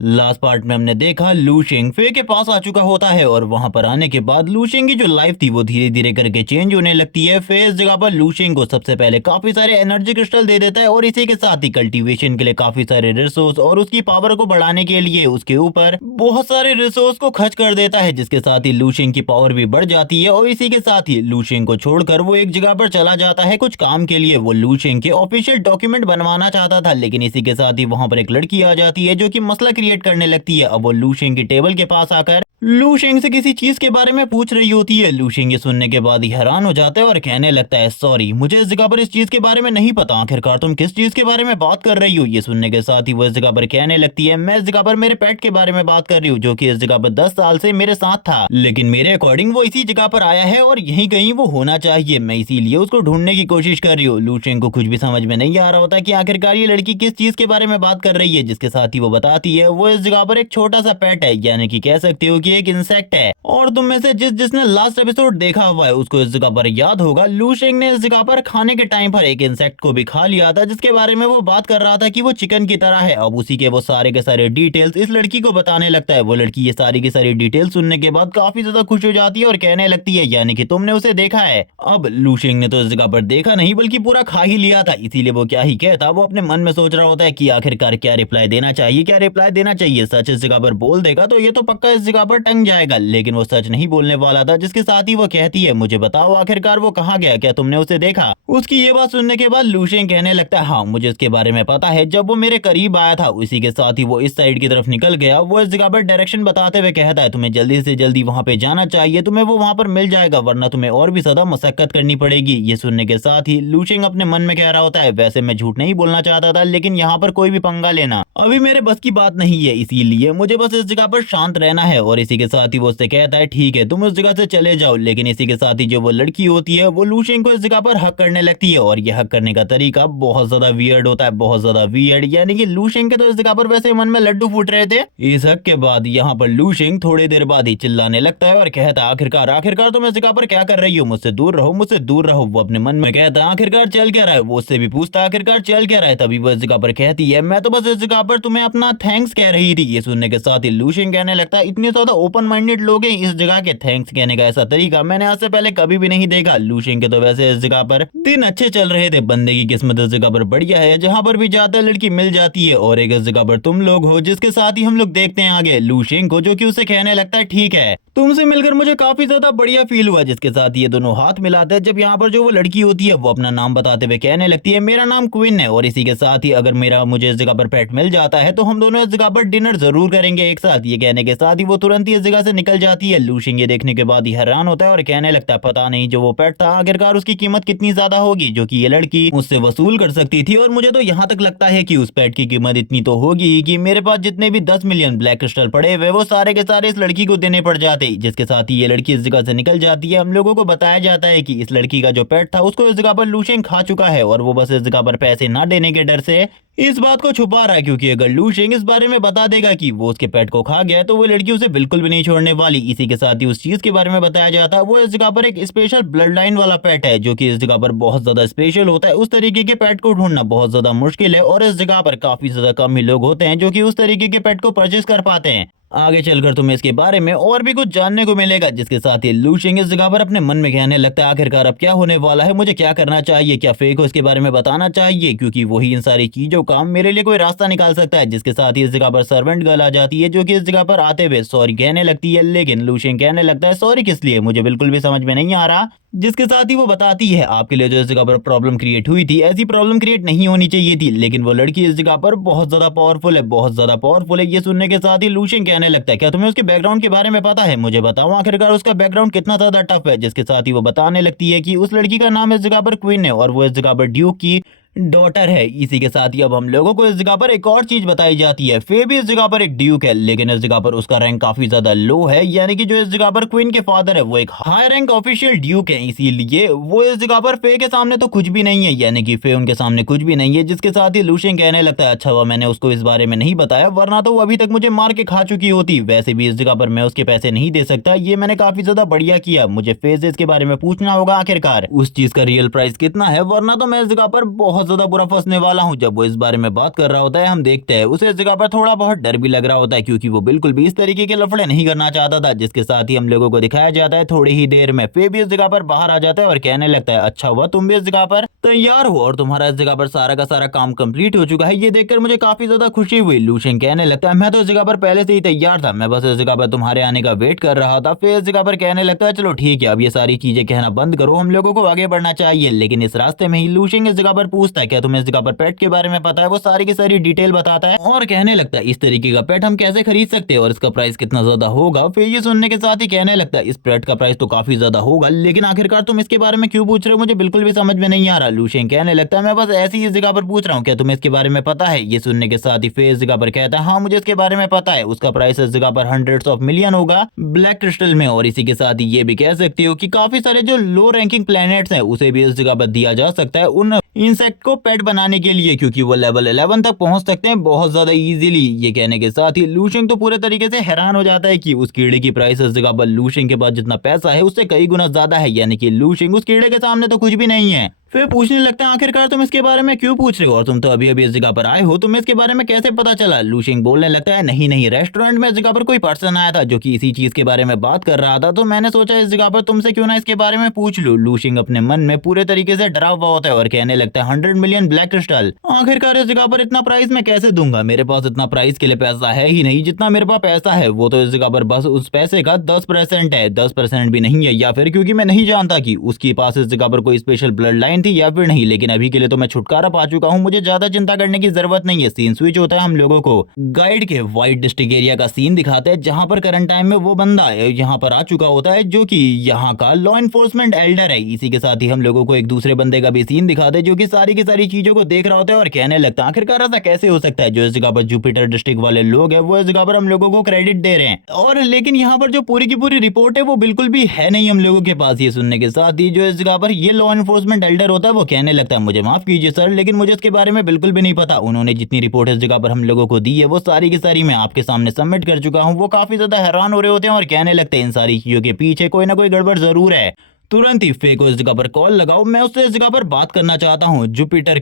Last part में हमने देखा लू शिंग फे के पास आ चुका होता है और वहां पर आने के बाद लू शिंग की जो लाइफ थी वो धीरे धीरे करके चेंज होने लगती है। फे इस जगह पर लू शिंग को सबसे पहले काफी सारे एनर्जी क्रिस्टल दे देता है और इसी के साथ ही कल्टीवेशन के लिए काफी सारे रिसोर्स और उसकी पावर को बढ़ाने के लिए उसके ऊपर बहुत सारे रिसोर्स को खर्च कर देता है, जिसके साथ ही लू शिंग की पावर भी बढ़ जाती है। और इसी के साथ ही लू शिंग को छोड़कर वो एक जगह पर चला जाता है कुछ काम के लिए। वो लू शिंग के ऑफिशियल डॉक्यूमेंट बनवाना चाहता था, लेकिन इसी के साथ ही वहां पर एक लड़की आ जाती है जो कि मसला क्रिएट करने लगती है। अब वो लू शिंग की टेबल के पास आकर लू शिंग से किसी चीज के बारे में पूछ रही होती है। लू शिंग ये सुनने के बाद ही हैरान हो जाता है और कहने लगता है, सॉरी मुझे इस जगह पर इस चीज के बारे में नहीं पता, आखिरकार तुम किस चीज के बारे में बात कर रही हो। ये सुनने के साथ ही वो इस जगह पर कहने लगती है, मैं इस जगह पर मेरे पेट के बारे में बात कर रही हूँ जो कि इस जगह पर 10 साल से मेरे साथ था, लेकिन मेरे अकॉर्डिंग वो इसी जगह पर आया है और यहीं कहीं वो होना चाहिए। मैं इसीलिए उसको ढूंढने की कोशिश कर रही हूँ। लू शिंग को कुछ भी समझ में नहीं आ रहा होता कि आखिरकार ये लड़की किस चीज के बारे में बात कर रही है, जिसके साथ ही वो बताती है वो इस जगह पर एक छोटा सा पेट है, यानी कि कह सकते हो कि एक इंसेक्ट है। और तुम में से जिसने लास्ट एपिसोड देखा हुआ है उसको इस जगह पर याद होगा, लू शिंग ने इस जगह पर खाने के टाइम पर एक इंसेक्ट को भी खा लिया था, जिसके बारे में वो बात कर रहा था कि वो चिकन की तरह है। अब उसी के वो सारे के सारे डिटेल्स इस लड़की को बताने लगता है। वो लड़की ये सारी की सारी डिटेल्स सुनने के बाद काफी ज्यादा खुश हो जाती है और कहने लगती है, यानी कि तुमने उसे देखा है। अब लू शिंग ने तो इस जगह पर देखा नहीं बल्कि पूरा खा ही लिया था, इसीलिए वो क्या ही कहता, वो अपने मन में सोच रहा होता है कि आखिरकार क्या रिप्लाई देना चाहिए, क्या रिप्लाई देना चाहिए। सच इस जगह पर बोल देगा तो ये तो पक्का इस जगह पर टंग जाएगा, लेकिन वो सच नहीं बोलने वाला था, जिसके साथ ही वो कहती है, मुझे बताओ आखिरकार वो कहाँ गया, क्या तुमने उसे देखा। उसकी ये बात सुनने के बाद लू शिंग कहने लगता है, हाँ मुझे इसके बारे में पता है, जब वो मेरे करीब आया था उसी के साथ ही वो इस साइड की तरफ निकल गया। वो इस जगह पर डायरेक्शन बताते हुए कहता है, तुम्हें जल्दी से जल्दी वहां पे जाना चाहिए, तुम्हें वो वहां पर मिल जाएगा, वरना तुम्हें और भी ज्यादा मशक्कत करनी पड़ेगी। ये सुनने के साथ ही लू शिंग अपने मन में कह रहा होता है, वैसे मैं झूठ नहीं बोलना चाहता था, लेकिन यहाँ पर कोई भी पंगा लेना अभी मेरे बस की बात नहीं है, इसीलिए मुझे बस इस जगह पर शांत रहना है। और इसी के साथ ही वो उससे कहता है, ठीक है तुम उस जगह से चले जाओ। लेकिन इसी के साथ ही जो वो लड़की होती है वो लू शिंग को इस जगह पर हक करने लगती है और ये हक करने का तरीका बहुत ज्यादा वियर्ड होता है, बहुत ज्यादा वियर्ड। यानी कि लू शिंग के तो इस जगह पर वैसे मन में लड्डू फूट रहे थे। इस हक के बाद यहाँ पर लू शिंग थोड़ी देर बाद ही चिल्लाने लगता है और कहता है, आखिरकार आखिरकार तुम इस जगह पर क्या कर रही हो, मुझसे दूर रहो, मुझसे दूर रहो। वो अपने मन में कहता है, आखिरकार चल क्या रहा है। वो उससे भी पूछता है, आखिरकार चल क्या रहा है। तभी वो इस जगह पर कहती है, मैं तो बस इस जगह पर तुम्हें अपना थैंक्स कह रही थी। ये सुनने के साथ ही लू शिंग कहने लगता है, इतने ज्यादा ओपन माइंडेड लोग हैं, इस जगह के थैंक्स कहने का ऐसा तरीका मैंने आज से पहले कभी भी नहीं देखा। लू शिंग के तो वैसे इस जगह पर दिन अच्छे चल रहे थे, बंदे की किस्मत इस जगह पर बढ़िया है, जहां पर भी जाता है लड़की मिल जाती है। और एक इस जगह पर तुम लोग हो, जिसके साथ ही हम लोग देखते हैं आगे लू शिंग को, जो कि उसे कहने लगता है, ठीक है तुमसे मिलकर मुझे काफी ज्यादा बढ़िया फील हुआ। जिसके साथ ये दोनों हाथ मिलाते हैं। जब यहाँ पर जो वो लड़की होती है वो अपना नाम बताते हुए कहने लगती है, मेरा नाम क्वीन है, और इसी के साथ ही अगर मेरा मुझे इस जगह पर पेट मिल जाता है तो हम दोनों इस जगह पर डिनर जरूर करेंगे एक साथ। ये कहने के साथ ही वो तुरंत ही इस जगह से निकल जाती है। लू शिंग ये देखने के बाद ही हैरान होता है और कहने लगता है, पता नहीं जो वो पेट था आखिरकार उसकी कीमत कितनी ज्यादा होगी जो कि ये लड़की मुझसे वसूल कर सकती थी। और मुझे तो यहाँ तक लगता है कि उस पेट की कीमत इतनी तो होगी कि मेरे पास जितने भी 10 मिलियन ब्लैक क्रिस्टल पड़े हुए वो सारे के सारे इस लड़की को देने पड़ जाते। जिसके साथ ही ये लड़की इस जगह से निकल जाती है। हम लोगों को बताया जाता है कि इस लड़की का जो पेट था उसको इस जगह पर लू शिंग खा चुका है और वो बस इस जगह पर पैसे ना देने के डर से इस बात को छुपा रहा है, क्योंकि अगर लू शिंग इस बारे में बता देगा कि वो उसके पेट को खा गया तो वो लड़की उसे बिल्कुल भी नहीं छोड़ने वाली। इसी के साथ ही उस चीज के बारे में बताया जाता है, वो इस जगह पर एक स्पेशल ब्लड लाइन वाला पेट है जो कि इस जगह पर बहुत ज्यादा स्पेशल होता है। उस तरीके के पेट को ढूंढना बहुत ज्यादा मुश्किल है और इस जगह पर काफी ज्यादा कम ही लोग होते हैं जो कि उस तरीके के पेट को परचेज कर पाते हैं। आगे चलकर तुम्हें इसके बारे में और भी कुछ जानने को मिलेगा। जिसके साथ ही लू शिंग इस जगह पर अपने मन में कहने लगता है, आखिरकार अब क्या होने वाला है, मुझे क्या करना चाहिए, क्या फे को इसके बारे में बताना चाहिए, क्योंकि वही इन सारी चीजों का मेरे लिए कोई रास्ता निकाल सकता है। जिसके साथ ही इस जगह पर सर्वेंट गर्ल आ जाती है जो कि इस जगह पर आते हुए सॉरी कहने लगती है, लेकिन लू शिंग कहने लगता है, सॉरी किस लिए, मुझे बिल्कुल भी समझ में नहीं आ रहा। जिसके साथ ही वो बताती है, आपके लिए जो इस जगह पर प्रॉब्लम क्रिएट हुई थी ऐसी प्रॉब्लम क्रिएट नहीं होनी चाहिए थी, लेकिन वो लड़की इस जगह पर बहुत ज्यादा पावरफुल है, बहुत ज्यादा पावरफुल है। ये सुनने के साथ ही लू शिंग कहने लगता है, क्या तुम्हें उसके बैकग्राउंड के बारे में पता है, मुझे बताओ आखिरकार उसका बैकग्राउंड कितना ज्यादा टफ है। जिसके साथ ही वो बताने लगती है कि उस लड़की का नाम इस जगह पर क्वीन है और वो इस जगह पर ड्यूक की डॉटर है। इसी के साथ ही अब हम लोगों को इस जगह पर एक और चीज बताई जाती है, फे भी इस जगह पर एक ड्यूक है, लेकिन इस जगह पर उसका रैंक काफी ज्यादा लो है। यानी कि जो इस जगह पर क्वीन के फादर है वो एक हाई रैंक ऑफिशियल ड्यूक है, इसीलिए वो इस जगह पर फे के सामने तो कुछ भी नहीं है, यानी कि फे उनके सामने कुछ भी नहीं है। जिसके साथ ही लू शिंग कहने लगता है, अच्छा हुआ मैंने उसको इस बारे में नहीं बताया, वरना तो वो अभी तक मुझे मार के खा चुकी होती। वैसे भी इस जगह पर मैं उसके पैसे नहीं दे सकता, ये मैंने काफी ज्यादा बढ़िया किया। मुझे फेजेस के बारे में पूछना होगा आखिरकार उस चीज का रियल प्राइस कितना है, वरना तो मैं इस जगह पर बहुत बहुत ज्यादा बुरा फंसने वाला हूँ। जब वो इस बारे में बात कर रहा होता है हम देखते हैं उसे इस जगह पर थोड़ा बहुत डर भी लग रहा होता है, क्योंकि वो बिल्कुल भी इस तरीके के लफड़े नहीं करना चाहता था। जिसके साथ ही हम लोगों को दिखाया जाता है थोड़ी ही देर में फे भी इस जगह पर बाहर आ जाता है और कहने लगता है अच्छा हुआ तुम भी इस जगह पर तैयार हो और तुम्हारा इस जगह पर सारा का सारा काम कंप्लीट हो चुका है। ये देखकर मुझे काफी ज्यादा खुशी हुई। लूशिंग कहने लगता है मैं तो इस जगह पर पहले से ही तैयार था, मैं बस इस जगह पर तुम्हारे आने का वेट कर रहा था। फिर इस जगह पर कहने लगता है चलो ठीक है अब ये सारी चीजें कहना बंद करो, हम लोगों को आगे बढ़ना चाहिए। लेकिन इस रास्ते में ही लूशिंग इस जगह पर पूछता है क्या तुम्हें इस जगह पर पेट के बारे में पता है। वो सारी की सारी डिटेल बताता है और कहने लगता है इस तरीके का पेट हम कैसे खरीद सकते हैं और इसका प्राइस कितना ज्यादा होगा। फिर ये सुनने के साथ ही कहने लगता है इस पेट का प्राइस तो काफी ज्यादा होगा, लेकिन आखिरकार तुम इसके बारे में क्यों पूछ रहे हो, मुझे बिल्कुल भी समझ में नहीं आ रहा। लूशिंग कहने लगता है मैं बस ऐसी ही इस जगह पर पूछ रहा हूँ, क्या तुम्हें इसके बारे में पता है। ये सुनने के साथ ही फिर इस जगह पर कहता है हाँ मुझे इसके बारे में पता है, उसका प्राइस इस जगह पर हंड्रेड्स ऑफ मिलियन होगा ब्लैक क्रिस्टल में। और इसी के साथ ही ये भी कह सकती हो कि काफी सारे जो लो रैंकिंग प्लैनेट्स हैं उसे भी इस जगह पर दिया जा सकता है उन इंसेक्ट को पेट बनाने के लिए, क्योंकि वो लेवल 11 तक पहुंच सकते हैं बहुत ज्यादा इजीली। ये कहने के साथ ही लूशिंग तो पूरे तरीके से हैरान हो जाता है कि उस कीड़े की प्राइस इस जगह पर लूशिंग के पास जितना पैसा है उससे कई गुना ज्यादा है, यानी कि लूशिंग उस कीड़े के सामने तो कुछ भी नहीं है। फिर पूछने लगता है आखिरकार तुम इसके बारे में क्यों पूछ रहे हो और तुम तो अभी अभी इस जगह पर आए हो, तुम्हें इसके बारे में कैसे पता चला। लूशिंग बोलने लगता है नहीं नहीं रेस्टोरेंट में इस जगह पर कोई पर्सन आया था जो कि इसी चीज के बारे में बात कर रहा था, तो मैंने सोचा इस जगह पर तुमसे क्यों ना इसके बारे में पूछ लूं। लूशिंग अपने मन में पूरे तरीके से डरा हुआ होता है और कहने लगता है 100 मिलियन ब्लैक क्रिस्टल, आखिरकार इस जगह पर इतना प्राइस मैं कैसे दूंगा, मेरे पास इतना प्राइस के लिए पैसा है ही नहीं। जितना मेरे पास पैसा है वो तो इस जगह पर बस उस पैसे का 10% है, 10% भी नहीं है, या फिर क्योंकि मैं नहीं जानता कि उसके पास इस जगह पर कोई स्पेशल ब्लड लाइन थी या फिर नहीं। लेकिन अभी के लिए तो मैं छुटकारा पा चुका हूँ, मुझे ज्यादा चिंता करने की जरूरत नहीं है। सीन स्विच होता है, हम लोगों को गाइड के व्हाइट डिस्ट्रिक्ट एरिया का सीन दिखाते हैं जहां पर करंट टाइम में वो बंदा यहाँ पर आ चुका होता है जो कि यहाँ का लॉ इन्फोर्समेंट एल्डर है। इसी के साथ ही हम लोगों को एक दूसरे बंदे का भी सीन दिखाते हैं जो कि सारी की सारी चीजों को देख रहा होता है और कहने लगता है आखिरकार ऐसा कैसे हो सकता है जो इस जगह पर जुपिटर डिस्ट्रिक्ट वाले लोग हैं वो इस जगह पर हम लोगों को क्रेडिट दे रहे हैं, और लेकिन यहाँ पर जो पूरी की पूरी रिपोर्ट है वो बिल्कुल भी है नहीं हम लोगों के पास। ये सुनने के साथ ही जो इस जगह पर ये लॉ इन्फोर्समेंट एल्डर होता है वो कहने लगता है मुझे माफ कीजिए सर, लेकिन मुझे इसके बारे में बिल्कुल भी नहीं पता। उन्होंने जितनी रिपोर्ट इस जगह पर हम लोगों को दी है वो सारी की सारी मैं आपके सामने सबमिट कर चुका हूँ। वो काफी ज्यादा हैरान हो रहे होते हैं और कहने लगते हैं इन सारी चीजों के पीछे कोई ना कोई गड़बड़ जरूर है। तुरंत ही फे को इस जगह पर कॉल लगाओ, मैं उससे इस जगह पर बात करना चाहता हूँ जुपिटर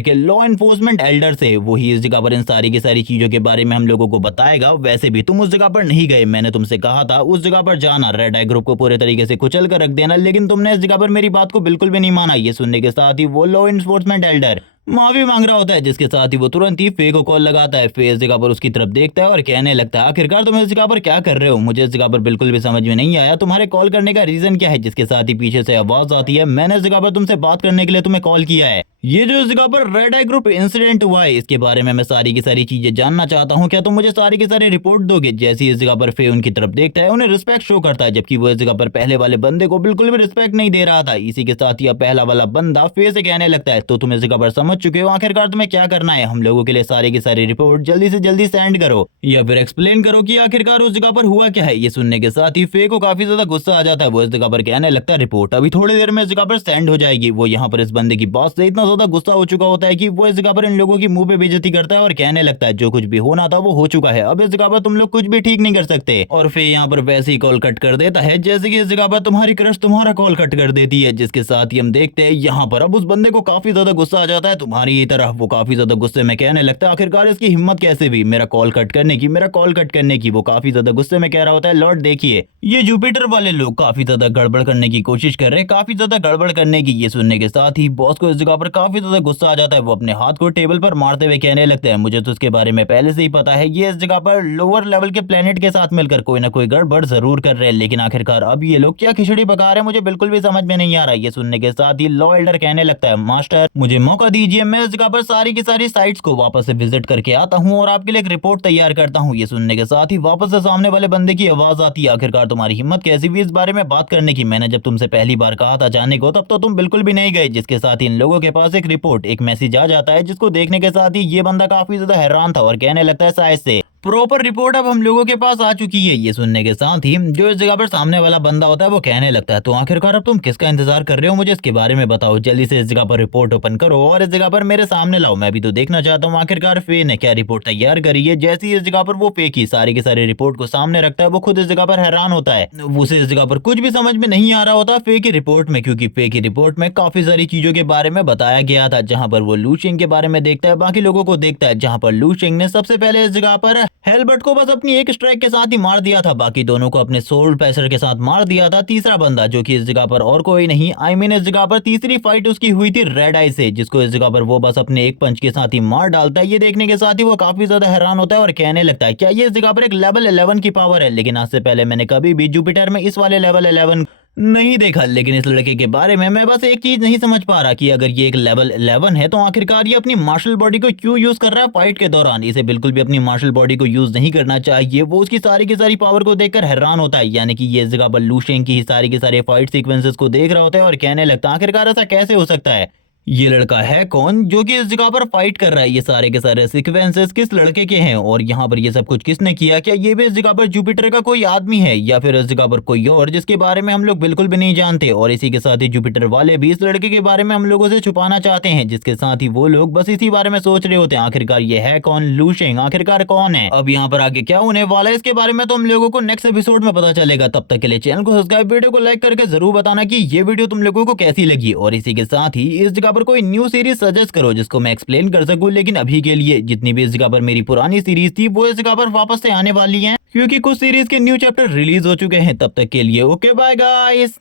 के लॉ इन्फोर्समेंट एल्डर से। वही इस जगह पर इन सारी की सारी चीजों के बारे में हम लोगों को बताएगा। वैसे भी तुम उस जगह पर नहीं गए, मैंने तुमसे कहा था उस जगह पर जाना, रेड आई ग्रुप को पूरे तरीके से कुचल कर रख देना, लेकिन तुमने इस जगह पर मेरी बात को बिल्कुल भी नहीं माना। ये सुनने के साथ ही वो लॉ इन्फोर्समेंट एल्डर माफी मांग रहा होता है, जिसके साथ ही वो तुरंत ही फे को कॉल लगाता है। फे इस जगह पर उसकी तरफ देखता है और कहने लगता है आखिरकार तुम इस जगह पर क्या कर रहे हो, मुझे इस जगह पर बिल्कुल भी समझ में नहीं आया, तुम्हारे कॉल करने का रीजन क्या है। जिसके साथ ही पीछे से आवाज आती है मैंने इस जगह पर तुमसे बात करने के लिए तुम्हें कॉल किया है। ये जो इस जगह पर रेड आई ग्रुप इंसिडेंट हुआ है इसके बारे में मैं सारी की सारी चीजें जानना चाहता हूँ, क्या तुम मुझे सारी की सारी रिपोर्ट दोगे। जैसे इस जगह पर फे उनकी तरफ देखता है उन्हें रिस्पेक्ट शो करता है, जबकि वो इस जगह पर पहले वाले बंदे को बिल्कुल भी रिस्पेक्ट नहीं दे रहा था। इसी के साथ ही अब पहला वाला बंदा फे से कहने लगता है तो तुम इस जगह पर समझ चुके हो, आखिरकार तुम्हें क्या करना है, हम लोगों के लिए सारी की सारी रिपोर्ट जल्दी से जल्दी सेंड करो या फिर एक्सप्लेन करो कि आखिरकार उस जगह पर हुआ क्या है। ये सुनने के साथ ही फे को काफी ज्यादा गुस्सा आ जाता है। वो इस जगह पर कहने लगता है रिपोर्ट अभी थोड़ी देर में इस जगह पर सेंड हो जाएगी। वो यहाँ पर इस बंदे की बात से इतना ज्यादा गुस्सा हो चुका होता है कि वो इस जगह पर इन लोगों की मुंह पे बेइज्जती करता है और कहने लगता है जो कुछ भी होना था वो हो चुका है, अब इस जगह पर तुम लोग कुछ भी ठीक नहीं कर सकते। और फिर यहाँ पर वैसे ही कॉल कट कर देता है जैसे कि इस जगह पर तुम्हारी क्रश तुम्हारा कॉल कट कर देती है। जिसके साथ ही हम देखते हैं यहाँ पर अब उस बंदे को काफी ज्यादा गुस्सा आ जाता है तुम्हारी ही तरह। वो काफी ज्यादा गुस्से में कहने लगता है आखिरकार इसकी हिम्मत कैसे भी मेरा कॉल कट करने की। वो काफी ज्यादा गुस्से में कह रहा होता है लॉर्ड देखिए ये जुपिटर वाले लोग काफी ज्यादा गड़बड़ करने की कोशिश कर रहे हैं, काफी ज्यादा गड़बड़ करने की। ये सुनने के साथ ही बॉस को इस जगह पर काफी ज्यादा गुस्सा आ जाता है। वो अपने हाथ को टेबल पर मारते हुए कहने लगते हैं मुझे तो इसके बारे में पहले से ही पता है, ये इस जगह पर लोअर लेवल के प्लेनेट के साथ मिलकर कोई ना कोई गड़बड़ जरूर कर रहे हैं, लेकिन आखिरकार अब ये लोग क्या खिचड़ी पका रहे हैं मुझे बिल्कुल भी समझ में नहीं आ रहा। ये सुनने के साथ ही लॉ एल्डर कहने लगता है मास्टर मुझे मौका दीजिए, मैं इस जगह पर सारी की सारी साइट्स को वापस से विजिट करके आता हूँ और आपके लिए एक रिपोर्ट तैयार करता हूँ। ये सुनने के साथ ही वापस से सामने वाले बंदे की आवाज आती है आखिरकार तुम्हारी हिम्मत कैसी भी इस बारे में बात करने की, मैंने जब तुमसे पहली बार कहा था जाने को तब तो तुम बिल्कुल भी नहीं गए। जिसके साथ ही इन लोगों के पास एक रिपोर्ट एक मैसेज आ जाता है जिसको देखने के साथ ही ये बंदा काफी ज्यादा हैरान था और कहने लगता है शायद से प्रॉपर रिपोर्ट अब हम लोगों के पास आ चुकी है। ये सुनने के साथ ही जो इस जगह पर सामने वाला बंदा होता है वो कहने लगता है, तो आखिरकार अब तुम किसका इंतजार कर रहे हो, मुझे इसके बारे में बताओ, जल्दी से इस जगह पर रिपोर्ट ओपन करो और इस जगह पर मेरे सामने लाओ, मैं भी तो देखना चाहता हूँ आखिरकार फे ने क्या रिपोर्ट तैयार करी है। जैसे ही इस जगह पर वो फे की सारी रिपोर्ट को सामने रखता है, वो खुद इस जगह पर हैरान होता है। उसे इस जगह पर कुछ भी समझ में नहीं आ रहा होता फे की रिपोर्ट में, क्योंकि फे की रिपोर्ट में काफी सारी चीजों के बारे में बताया गया था, जहां पर वो लू शिंग के बारे में देखता है, बाकी लोगों को देखता है, जहां पर लू शिंग ने सबसे पहले इस जगह पर हेलबर्ट को बस अपनी एक स्ट्राइक के साथ ही मार दिया था, बाकी दोनों को अपने सोल पैसर के साथ मार दिया था। तीसरा बंदा जो कि इस जगह पर और कोई नहीं, आई मीन इस जगह पर तीसरी फाइट उसकी हुई थी रेड आई से, जिसको इस जगह पर वो बस अपने एक पंच के साथ ही मार डालता है। ये देखने के साथ ही वो काफी ज्यादा हैरान होता है और कहने लगता है क्या ये इस जगह पर एक लेवल 11 की पावर है, लेकिन आज से पहले मैंने कभी भी जुपिटर में इस वाले लेवल 11 नहीं देखा। लेकिन इस लड़के के बारे में मैं बस एक चीज नहीं समझ पा रहा कि अगर ये एक लेवल 11 है तो आखिरकार ये अपनी मार्शल बॉडी को क्यों यूज कर रहा है फाइट के दौरान। इसे बिल्कुल भी अपनी मार्शल बॉडी को यूज नहीं करना चाहिए। वो उसकी सारी की सारी पावर को देखकर हैरान होता है, यानी कि ये इस जगह पर लू शेंग की सारी के सारे फाइट सीक्वेंसेस को देख रहा होता है और कहने लगता है आखिरकार ऐसा कैसे हो सकता है, ये लड़का है कौन जो कि इस जगह पर फाइट कर रहा है, ये सारे के सारे सीक्वेंसेस किस लड़के के हैं और यहाँ पर ये सब कुछ किसने किया, क्या ये भी इस जगह पर जुपिटर का कोई आदमी है या फिर इस जगह पर कोई और जिसके बारे में हम लोग बिल्कुल भी नहीं जानते। और इसी के साथ ही जुपिटर वाले भी इस लड़के के बारे में हम लोगों से छुपाना चाहते हैं, जिसके साथ ही वो लोग बस इसी बारे में सोच रहे होते हैं आखिरकार ये है कौन, लू शेंग आखिरकार कौन है। अब यहाँ पर आगे क्या होने वाला है इसके बारे में तो हम लोगों को नेक्स्ट एपिसोड में पता चलेगा। तब तक के लिए चैनल को सब्सक्राइब, वीडियो को लाइक करके जरूर बताना कि ये वीडियो तुम लोगों को कैसी लगी और इसी के साथ ही इस जगह पर कोई न्यू सीरीज सजेस्ट करो जिसको मैं एक्सप्लेन कर सकूं। लेकिन अभी के लिए जितनी भी इस जगह पर मेरी पुरानी सीरीज थी वो इस जगह पर वापस से आने वाली हैं, क्योंकि कुछ सीरीज के न्यू चैप्टर रिलीज हो चुके हैं। तब तक के लिए ओके बाय गाइस।